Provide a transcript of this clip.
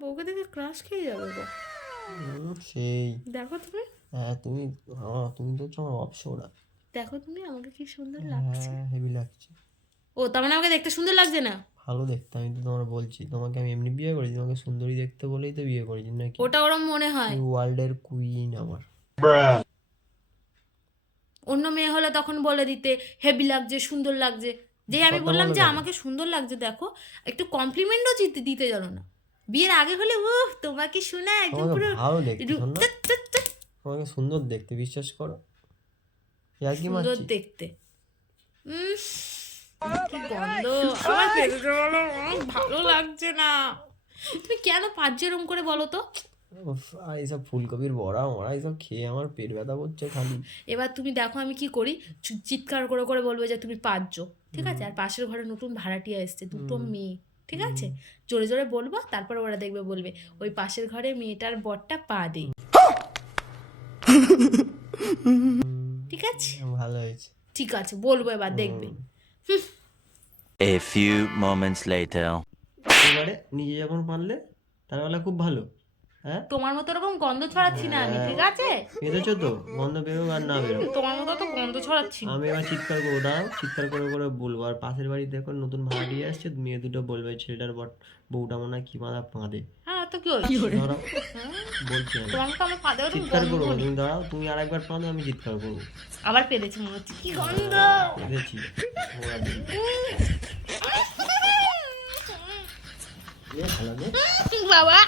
বউকে দেখে ক্রাশ খেয়ে যাবে গো। সেই দেখো তুমি, হ্যাঁ তুমি তুমি তো হচ্ছে আমার অপসরা। দেখো তুমি আমাকে কি সুন্দর লাগছে। হ্যাঁ হেভি লাগছে। ও তার মানে আমাকে দেখতে সুন্দর লাগছে না? ভালো দেখতে, আমি তো তোমার বলছি, তোমাকে আমি এমনি বিয়ে করেছি, তোমাকে সুন্দরী দেখতে বলেই তো বিয়ে করেছি নাকি? ওটা ওরম মনে হয়। তুমি ওয়ার্ল্ডের কুইন আমার। অন্য মেয়ে হলে তখন বলে দিতে হেভি লাগছে, সুন্দর লাগছে। যেই আমি কথা বললাম বলো যে কেন? আমাকে সুন্দর লাগছে দেখো, একটু কমপ্লিমেন্টও দিতে জানো না। বিয়ের আগে হলে তোমাকে শোনা একদম তোমাকে পুরো ভালো দেখতে, শোন না, তোমাকে সুন্দর দেখতে, বিশ্বাস করো। আর কি সুন্দর মারছি? দেখতে। কি গন্ধ আমার পেটে বলো, ভালো লাগছে না। তুমি কেন পাঁচ এরম করে বলো তো? উফ, আর এইসব ফুলকপির বড়া মরা এইসব খেয়ে আমার পেট ব্যথা করছে খালি। এবার তুমি দেখো আমি কি করি, চিৎকার করে করে বলবে যে তুমি পাঁচজো, ঠিক আছে? আর পাশের ঘরে নতুন ভাড়াটিয়া এসছে, দুটো মেয়ে, ঠিক আছে? জোরে জোরে বলবো, তারপর ওরা দেখবে বলবে ওই পাশের ঘরে মেয়েটার বরটা পা দেই, ঠিক আছে? ভালো হয়েছে। ঠিক আছে বলবো, এবার দেখবে। A few moments later. এবারে নিজে যখন পারলে তার বেলা খুব ভালো। হ্যাঁ তোমার মতো ওরকম গন্ধ ছড়াচ্ছি না আমি, ঠিক আছে? পেরেছো তো, গন্ধ বেরোক আর না বেরোক, তোমার মতো তো গন্ধ ছড়াচ্ছি না। আমি এবার চিৎকার করবো, দাঁড়াও, চিৎকার করে করে বলবো। আর পাশের বাড়ি দেখো নতুন ভাড়াটিয়ে আসছে, মেয়ে দুটো বলবে ছেলেটার বউটা মনে হয় কি বাঁধা ফাঁদে। হ্যাঁ তো কি হয়েছে? ধরো বলছি আমি, তোমার মতো আমার পাদেও তুমি চিৎকার গন্ধ করবো, করি। তুমি দাঁড়াও, তুমি আর একবার পাঁদো, আমি চিৎকার করবো। আবার পেরেছি মনে হচ্ছে, কি গন্ধ। পেরেছি। ওরা দিন। ভালো বাবা